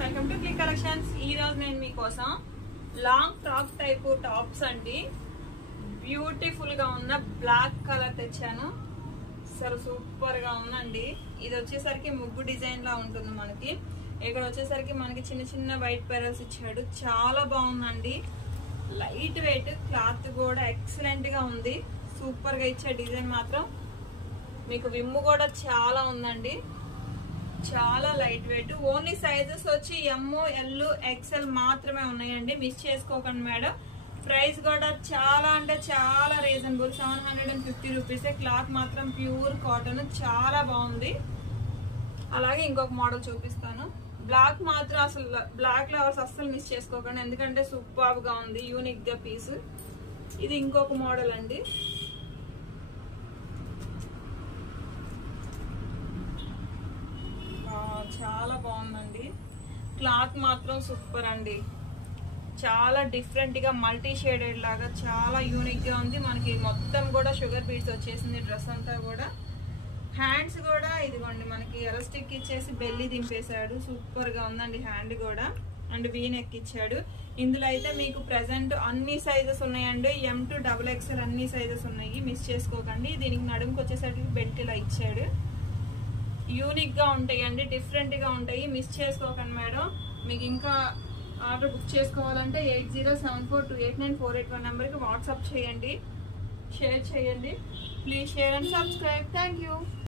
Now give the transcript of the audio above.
Welcome to click collections. ఈ రోజు నేను మీకోసం లాంగ్ ఫ్రాక్ టైప్ టాప్స్ అండి, బ్యూటిఫుల్ గా ఉన్న బ్లాక్ కలర్ తెచ్చాను. అసలు సూపర్ గా ఉందండి. ఇది వచ్చేసరికి ముగ్గు డిజైన్ లా ఉంటుంది. మనకి ఇక్కడ వచ్చేసరికి మనకి చిన్న చిన్న వైట్ పెరల్స్ ఇచ్చాడు. చాలా బాగుందండి. లైట్ వెయిట్ క్లాత్ కూడా ఎక్సలెంట్ గా ఉంది. సూపర్ గా ఇచ్చే డిజైన్ మాత్రం. మీకు విమ్ము కూడా చాలా ఉందండి, చాలా లైట్ వెయిట్. ఓన్లీ సైజెస్ వచ్చి ఎమ్, ఎల్, ఎక్స్ఎల్ మాత్రమే ఉన్నాయండి. మిస్ చేసుకోకండి మేడం. ప్రైస్ కూడా చాలా అంటే చాలా రీజనబుల్, 750 రూపీసే. క్లాత్ మాత్రం ప్యూర్ కాటన్, చాలా బాగుంది. అలాగే ఇంకొక మోడల్ చూపిస్తాను. బ్లాక్ మాత్రం అసలు బ్లాక్ లవర్స్ అస్సలు మిస్ చేసుకోకండి, ఎందుకంటే సూపర్ గా ఉంది, యూనిక్ గా పీస్. ఇది ఇంకొక మోడల్ అండి. చాలా బాగుందండి. క్లాత్ మాత్రం సూపర్ అండి. చాలా డిఫరెంట్ గా మల్టీ షేడెడ్ లాగా చాలా యూనిక్ గా ఉంది. మనకి మొత్తం కూడా షుగర్ బీట్స్ వచ్చేసింది డ్రెస్ అంతా కూడా. హ్యాండ్స్ కూడా ఇదిగోండి మనకి ఎలాస్టిక్ ఇచ్చేసి బెల్లి దింపేశాడు. సూపర్ గా ఉందండి. హ్యాండ్ కూడా అండ్ వీ నెక్ ఇచ్చాడు. ఇందులో అయితే మీకు ప్రెసెంట్ అన్ని సైజెస్ ఉన్నాయండి. ఎమ్ టు XXL అన్ని సైజెస్ ఉన్నాయి, మిస్ చేసుకోకండి. దీనికి నడుముకి వచ్చేసరికి బెల్ట్ ఇలా ఇచ్చాడు. యూనిక్ గా ఉంటాయండి, డిఫరెంట్ గా ఉంటాయి, మిస్ చేసుకోకండి మేడం. మీకు ఇంకా ఆర్డర్ బుక్ చేసుకోవాలంటే 8074289481 నెంబర్కి వాట్సాప్ చేయండి, షేర్ చేయండి. Please share and subscribe. Thank you.